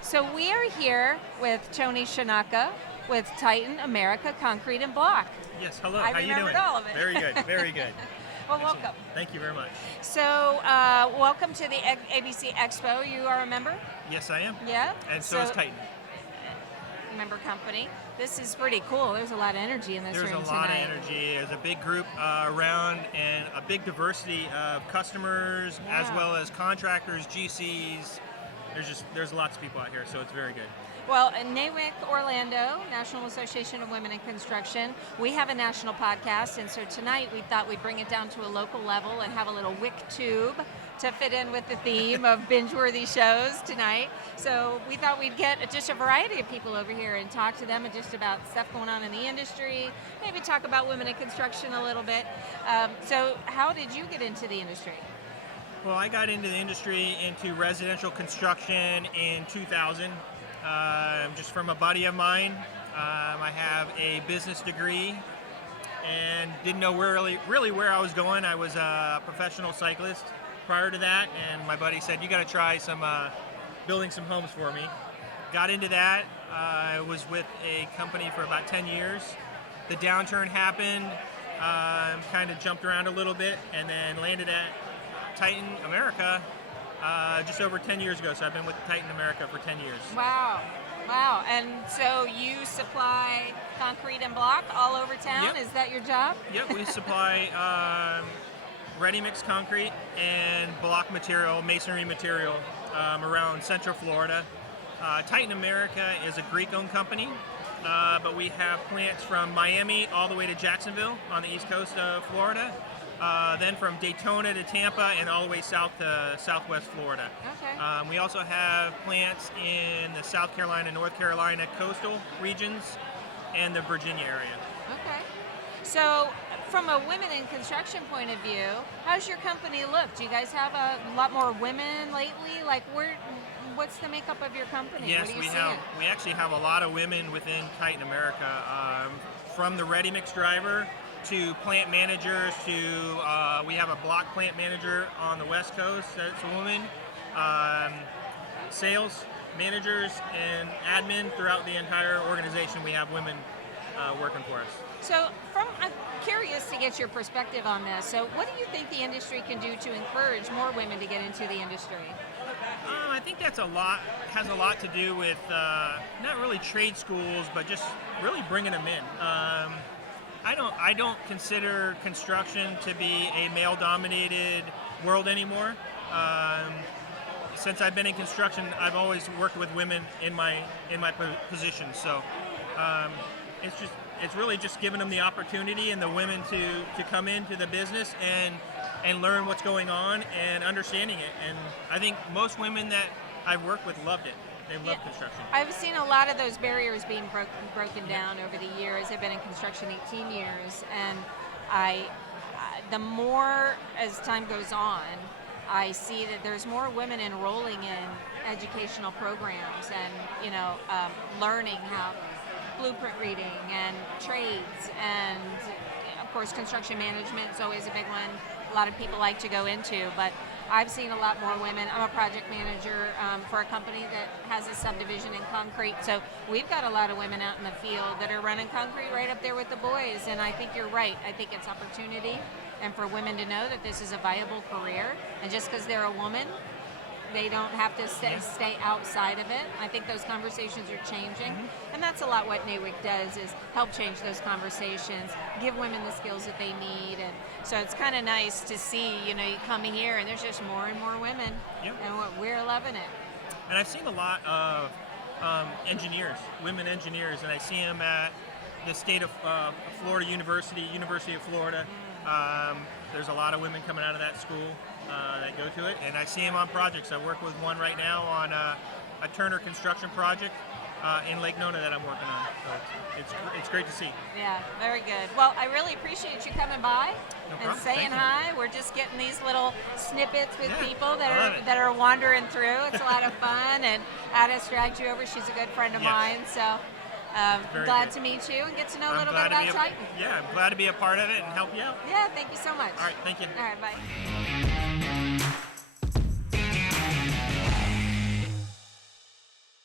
So we are here with Tony Szynaka with Titan America Concrete and Block. Yes, hello. I How you doing? remembered all of it. Very good, very good. Well, welcome. Thank you very much. So, welcome to the ABC Expo. You are a member? Yes, I am. Yeah? And so is Titan. Member company. This is pretty cool. There's a lot of energy in this room tonight. There's a lot of energy. There's a big group around and a big diversity of customers as well as contractors, GCs. There's lots of people out here, so it's very good. Well, NAWIC Orlando, National Association of Women in Construction, we have a national podcast, and so tonight we thought we'd bring it down to a local level and have a little WIC tube to fit in with the theme of binge-worthy shows tonight. So we thought we'd get just a variety of people over here and talk to them and just about stuff going on in the industry, maybe talk about women in construction a little bit. So how did you get into the industry? Well, I got into the industry, into residential construction in 2000. Just from a buddy of mine. I have a business degree and didn't know really where I was going. I was a professional cyclist prior to that, and my buddy said, you got to try some building some homes for me. Got into that. I was with a company for about 10 years. The downturn happened, kind of jumped around a little bit, and then landed at Titan America just over 10 years ago. So I've been with Titan America for 10 years. Wow. Wow. And so you supply concrete and block all over town? Yep. Is that your job? Yep, we supply ready-mix concrete and block material, masonry material around Central Florida. Titan America is a Greek-owned company, but we have plants from Miami all the way to Jacksonville on the east coast of Florida. Then from Daytona to Tampa and all the way south to Southwest Florida. Okay. We also have plants in the South Carolina, North Carolina coastal regions and the Virginia area. Okay. So from a women in construction point of view, how's your company look? Do you guys have a lot more women lately? Like, what's the makeup of your company? Yes, what are you we seeing? have. We actually have a lot of women within Titan America, from the ready-mix driver to plant managers, to we have a block plant manager on the West Coast that's a woman, sales managers and admin throughout the entire organization. We have women working for us. So I'm curious to get your perspective on this. So what do you think the industry can do to encourage more women to get into the industry? I think has a lot to do with not really trade schools, but just really bringing them in. I don't consider construction to be a male-dominated world anymore. Since I've been in construction, I've always worked with women in my position. So it's really just giving them the opportunity and the women to come into the business and learn what's going on and understanding it. And I think most women that I've worked with loved it. They love construction. I've seen a lot of those barriers being broken down over the years. I've been in construction 18 years, and the more as time goes on, I see that there's more women enrolling in educational programs and learning how blueprint reading and trades, and of course construction management is always a big one. A lot of people like to go into, but I've seen a lot more women. I'm a project manager for a company that has a subdivision in concrete, so we've got a lot of women out in the field that are running concrete right up there with the boys, and I think you're right. I think it's opportunity, and for women to know that this is a viable career, and just because they're a woman, they don't have to stay outside of it. I think those conversations are changing, and that's a lot what NAWIC does, is help change those conversations, give women the skills that they need, and so it's kind of nice to see, you come here and there's just more and more women, and we're loving it. And I've seen a lot of engineers, women engineers, and I see them at the state of Florida University of Florida. There's a lot of women coming out of that school that go to it, and I see them on projects. I work with one right now on a Turner construction project in Lake Nona that I'm working on. So it's great to see. Yeah, very good. Well, I really appreciate you coming by and saying hi. We're just getting these little snippets with people that are wandering through. It's a lot of fun, and Addis dragged you over. She's a good friend of mine, so glad to meet you and get to know a little bit about Titan. Yeah, I'm glad to be a part of it and help you out. Yeah, thank you so much. All right, thank you. All right, bye.